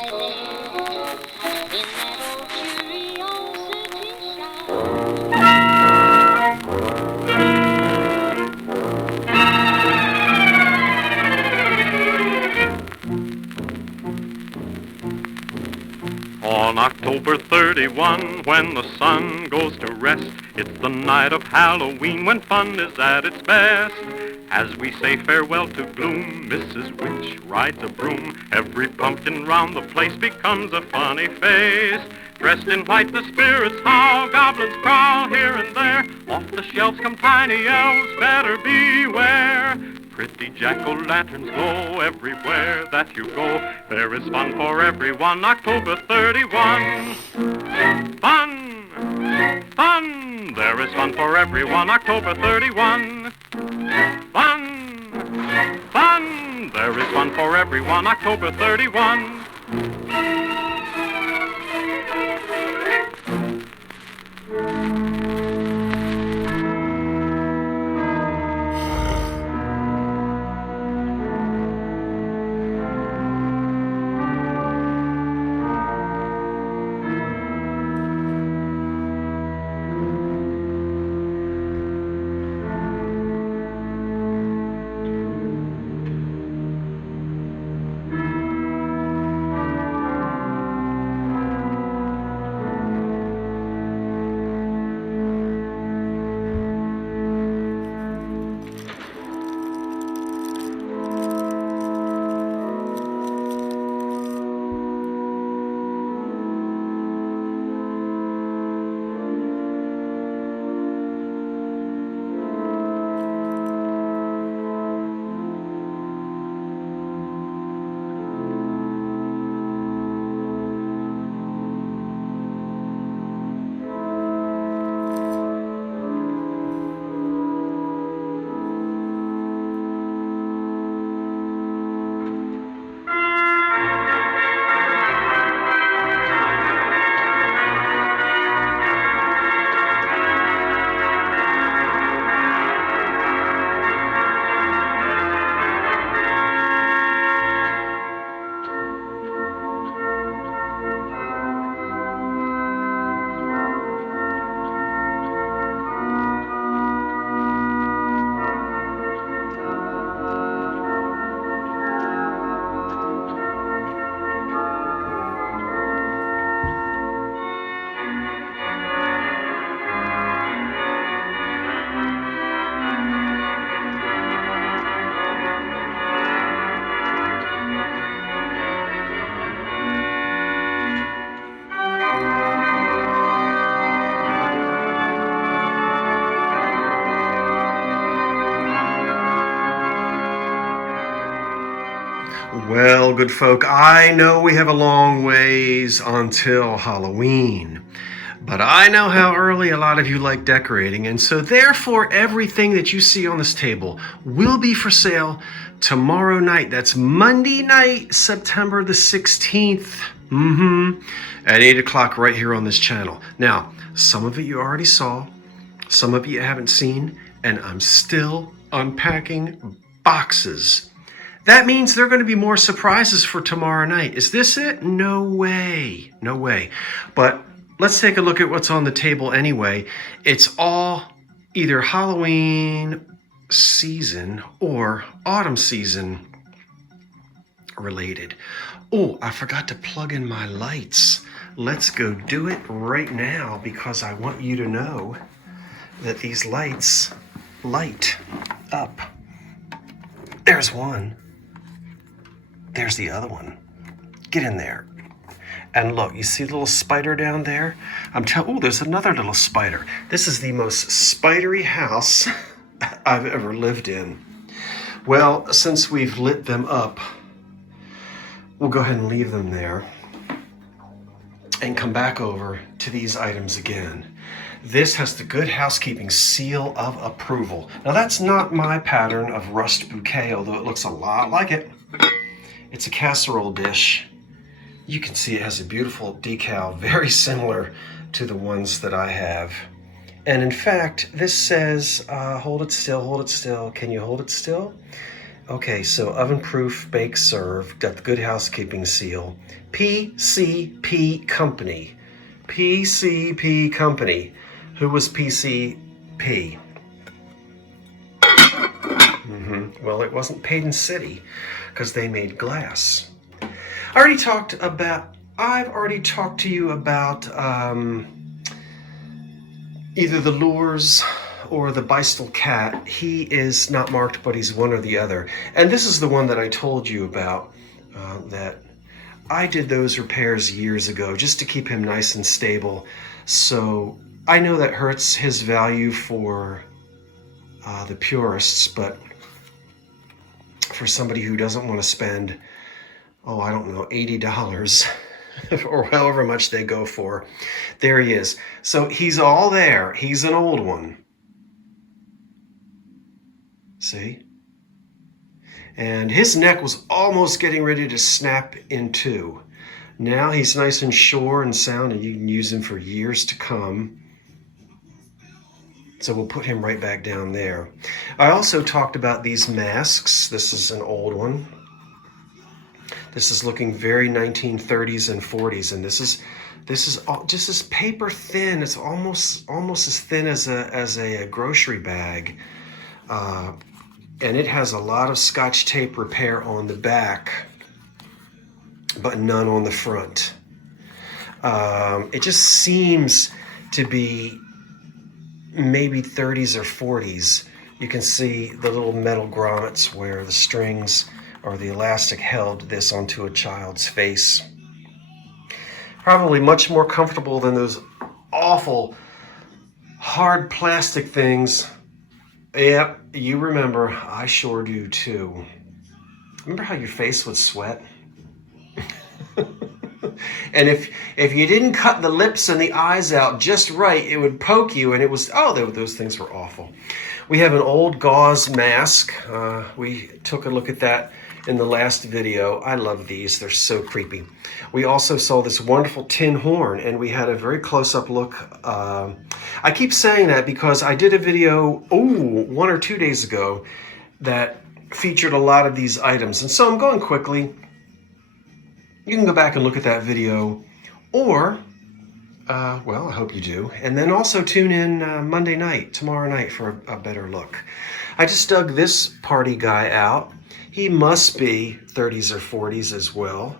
On October 31, when the sun goes to rest, it's the night of Halloween when fun is at its best. As we say farewell to gloom, Mrs. Witch rides a broom. Every pumpkin round the place becomes a funny face. Dressed in white, the spirits howl, goblins prowl here and there. Off the shelves come tiny elves, better beware. Pretty jack-o'-lanterns glow everywhere that you go. There is fun for everyone, October 31. Fun! Fun! There is fun for everyone, October 31. Fun! Fun! There is fun for everyone, October 31. Well, good folk, I know we have a long ways until Halloween, but I know how early a lot of you like decorating, and so therefore everything that you see on this table will be for sale tomorrow night. That's Monday night, September the 16th, at 8 o'clock right here on this channel. Now, some of it you already saw, some of it you haven't seen, and I'm still unpacking boxes. That means there are going to be more surprises for tomorrow night. Is this it? No way. No way. But let's take a look at what's on the table anyway. It's all either Halloween season or autumn season related. Oh, I forgot to plug in my lights. Let's go do it right now because I want you to know that these lights light up. There's one. There's the other one. Get in there. And look, you see the little spider down there? Oh, there's another little spider. This is the most spidery house I've ever lived in. Well, since we've lit them up, we'll go ahead and leave them there and come back over to these items again. This has the Good Housekeeping seal of approval. Now that's not my pattern of rust bouquet, although it looks a lot like it. It's a casserole dish. You can see it has a beautiful decal, very similar to the ones that I have. And in fact, this says, hold it still, hold it still. Can you hold it still? Okay, so oven-proof, bake, serve, got the Good Housekeeping seal. PCP Company. PCP Company. Who was PCP? Well, it wasn't Payton City, because they made glass. I've already talked to you about either the lures or the Beistel cat. He is not marked, but he's one or the other. And this is the one that I told you about, that I did those repairs years ago just to keep him nice and stable. So I know that hurts his value for the purists, but for somebody who doesn't want to spend, I don't know, $80 or however much they go for, there he is. So he's all there. He's an old one. See? And his neck was almost getting ready to snap in two. Now he's nice and sure and sound, and you can use him for years to come. So we'll put him right back down there. I also talked about these masks. This is an old one. This is looking very 1930s and 40s, and this is just as paper thin. It's almost as thin as a grocery bag. And it has a lot of Scotch tape repair on the back, but none on the front. It just seems to be maybe 30s or 40s. You can see the little metal grommets where the strings or the elastic held this onto a child's face. Probably much more comfortable than those awful hard plastic things. Yep, you remember. I sure do too. Remember how your face would sweat? And if you didn't cut the lips and the eyes out just right, it would poke you, and it was, those things were awful. We have an old gauze mask. We took a look at that in the last video. I love these. They're so creepy. We also saw this wonderful tin horn, and we had a very close-up look. I keep saying that because I did a video, 1 or 2 days ago that featured a lot of these items. And so I'm going quickly. You can go back and look at that video, or, I hope you do. And then also tune in Monday night, tomorrow night, for a better look. I just dug this party guy out. He must be 30s or 40s as well.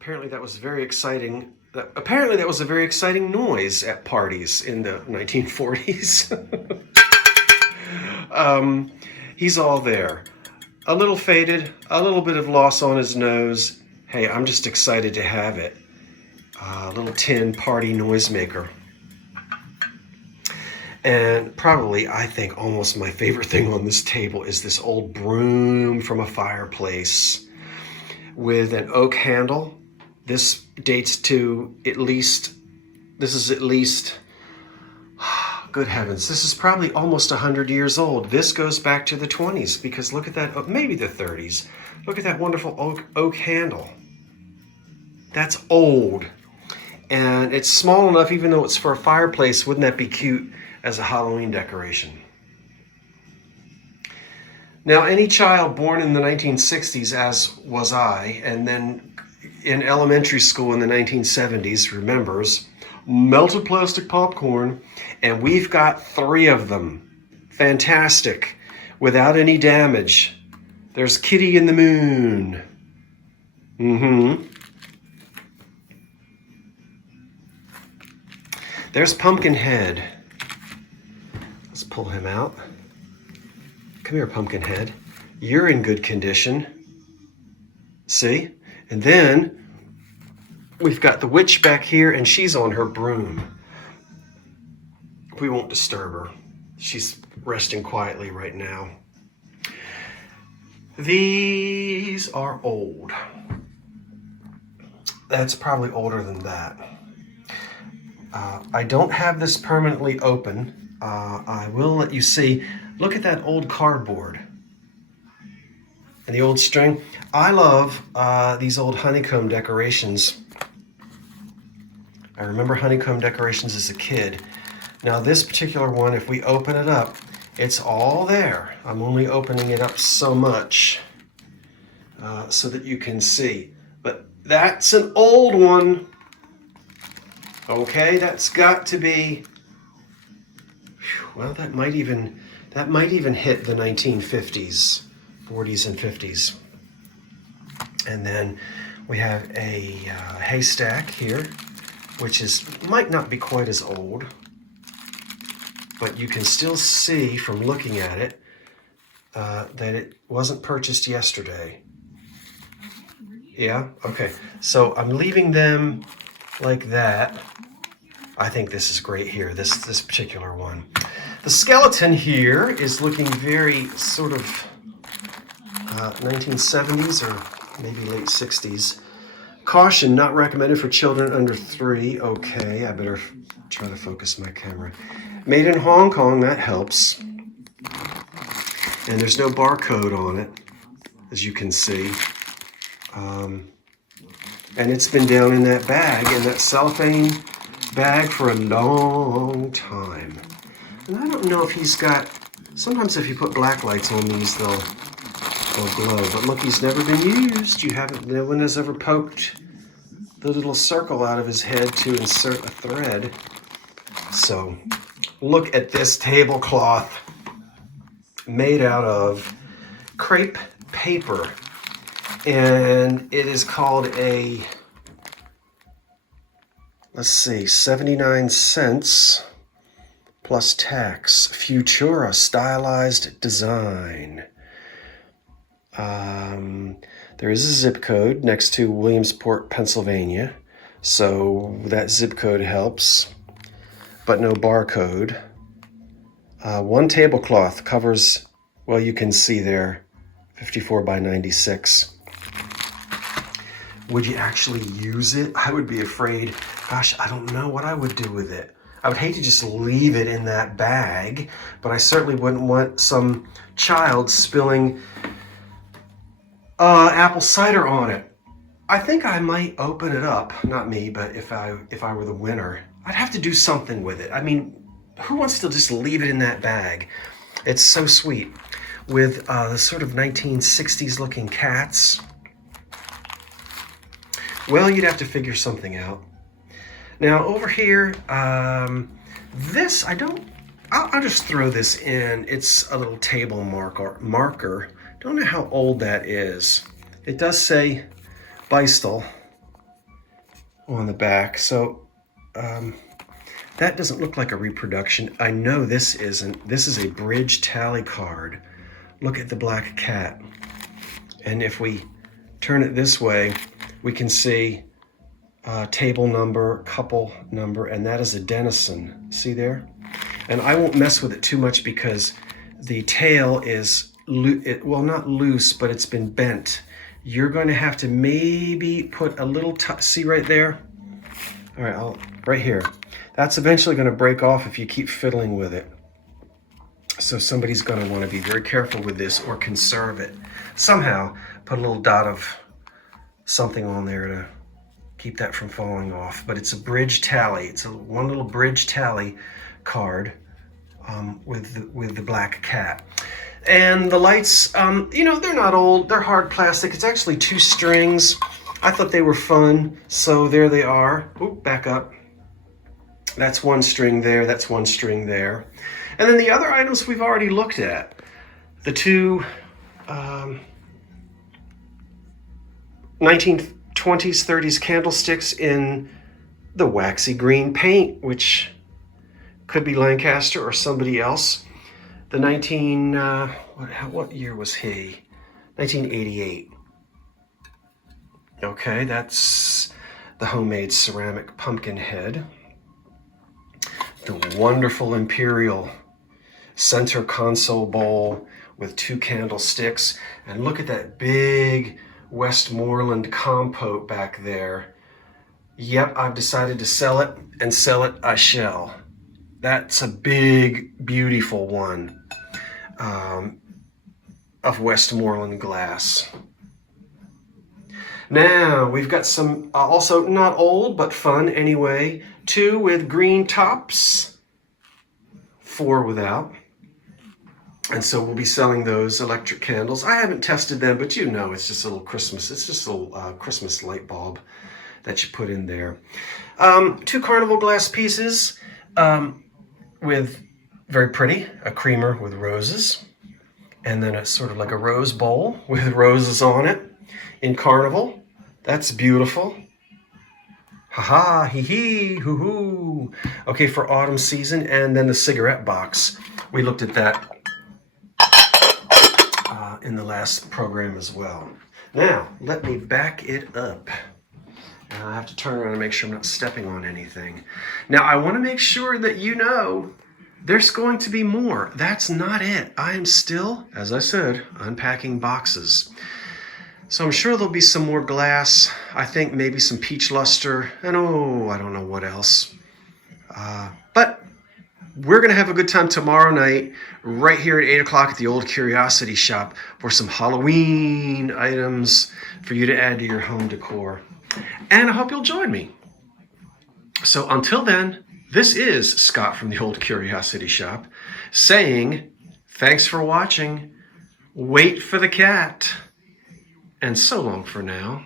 Apparently that was very exciting. Apparently that was a very exciting noise at parties in the 1940s. He's all there. A little faded, a little bit of loss on his nose. Hey, I'm just excited to have it. A little tin party noisemaker. And probably, I think, almost my favorite thing on this table is this old broom from a fireplace with an oak handle. This dates to at least, good heavens, this is probably almost 100 years old. This goes back to the 20s, because look at that, maybe the 30s. Look at that wonderful oak handle. That's old. And it's small enough, even though it's for a fireplace, wouldn't that be cute as a Halloween decoration? Now, any child born in the 1960s, as was I, and then in elementary school in the 1970s, remembers melted plastic popcorn, and we've got 3 of them. Fantastic. Without any damage. There's Kitty in the Moon. There's Pumpkinhead. Let's pull him out. Come here, Pumpkinhead. You're in good condition. See? And then we've got the witch back here, and she's on her broom. We won't disturb her. She's resting quietly right now. These are old. That's probably older than that. I don't have this permanently open. I will let you see. Look at that old cardboard and the old string. I love these old honeycomb decorations. I remember honeycomb decorations as a kid. Now this particular one, if we open it up, It's all there. I'm only opening it up so much so that you can see. But that's an old one. Okay, that's got to be, well, that might even hit the 1950s, 40s and 50s. And then we have a haystack here, which might not be quite as old, but you can still see from looking at it that it wasn't purchased yesterday. Yeah, okay. So I'm leaving them like that. I think this is great here, this particular one. The skeleton here is looking very sort of 1970s or maybe late 60s. Caution, not recommended for children under 3. Okay, I better try to focus my camera. Made in Hong Kong, that helps. And there's no barcode on it, as you can see. And it's been down in that bag, in that cellophane bag for a long time. And I don't know if he's got, sometimes if you put black lights on these, they'll glow. But look, he's never been used. No one has ever poked the little circle out of his head to insert a thread. So look at this tablecloth made out of crepe paper. And it is called a, let's see, 79 cents plus tax. Futura stylized design. There is a zip code next to Williamsport, Pennsylvania. So that zip code helps, but no barcode. One tablecloth covers, well, you can see there, 54 by 96. Would you actually use it? I would be afraid. Gosh, I don't know what I would do with it. I would hate to just leave it in that bag, but I certainly wouldn't want some child spilling apple cider on it. I think I might open it up. Not me, but if I were the winner, I'd have to do something with it. I mean, who wants to just leave it in that bag? It's so sweet. With the sort of 1960s looking cats. Well, you'd have to figure something out. Now over here, this, I'll just throw this in. It's a little table marker. Don't know how old that is. It does say Beistel on the back. So that doesn't look like a reproduction. I know this isn't. This is a bridge tally card. Look at the black cat. And if we turn it this way, we can see table number, couple number, and that is a Denison. See there? And I won't mess with it too much because the tail is, well, not loose, but it's been bent. You're going to have to maybe put a little, see right there? All right, right here. That's eventually going to break off if you keep fiddling with it. So somebody's going to want to be very careful with this or conserve it. Somehow put a little dot of something on there to keep that from falling off. But it's a bridge tally. It's one little bridge tally card with the black cat. And the lights, you know, they're not old. They're hard plastic. It's actually 2 strings. I thought they were fun. So there they are. Oop, back up. That's 1 string there. That's 1 string there. And then the other items we've already looked at. The 2 1920s, 30s candlesticks in the waxy green paint, which could be Lancaster or somebody else. The what year was he? 1988. Okay, that's the homemade ceramic pumpkin head. The wonderful Imperial center console bowl with 2 candlesticks. And look at that big Westmoreland compote back there. Yep, I've decided to sell it, and sell it I shall. That's a big, beautiful one of Westmoreland glass. Now, we've got some, also not old, but fun anyway. 2 with green tops, 4 without. And so we'll be selling those electric candles. I haven't tested them, but you know, it's just a little Christmas. It's just a little Christmas light bulb that you put in there. 2 carnival glass pieces with very pretty, a creamer with roses, and then it's sort of like a rose bowl with roses on it in carnival. That's beautiful. Ha ha, hee hee, hoo hoo. Okay, for autumn season, and then the cigarette box. We looked at that in the last program as well. Now, let me back it up. And I have to turn around and make sure I'm not stepping on anything. Now, I want to make sure that you know there's going to be more. That's not it. I am still, as I said, unpacking boxes. So I'm sure there'll be some more glass. I think maybe some peach luster. And oh, I don't know what else. But we're going to have a good time tomorrow night right here at 8 o'clock at the Old Curiosity Shop for some Halloween items for you to add to your home decor. And I hope you'll join me. So until then, this is Scott from the Old Curiosity Shop saying thanks for watching, wait for the cat, and so long for now.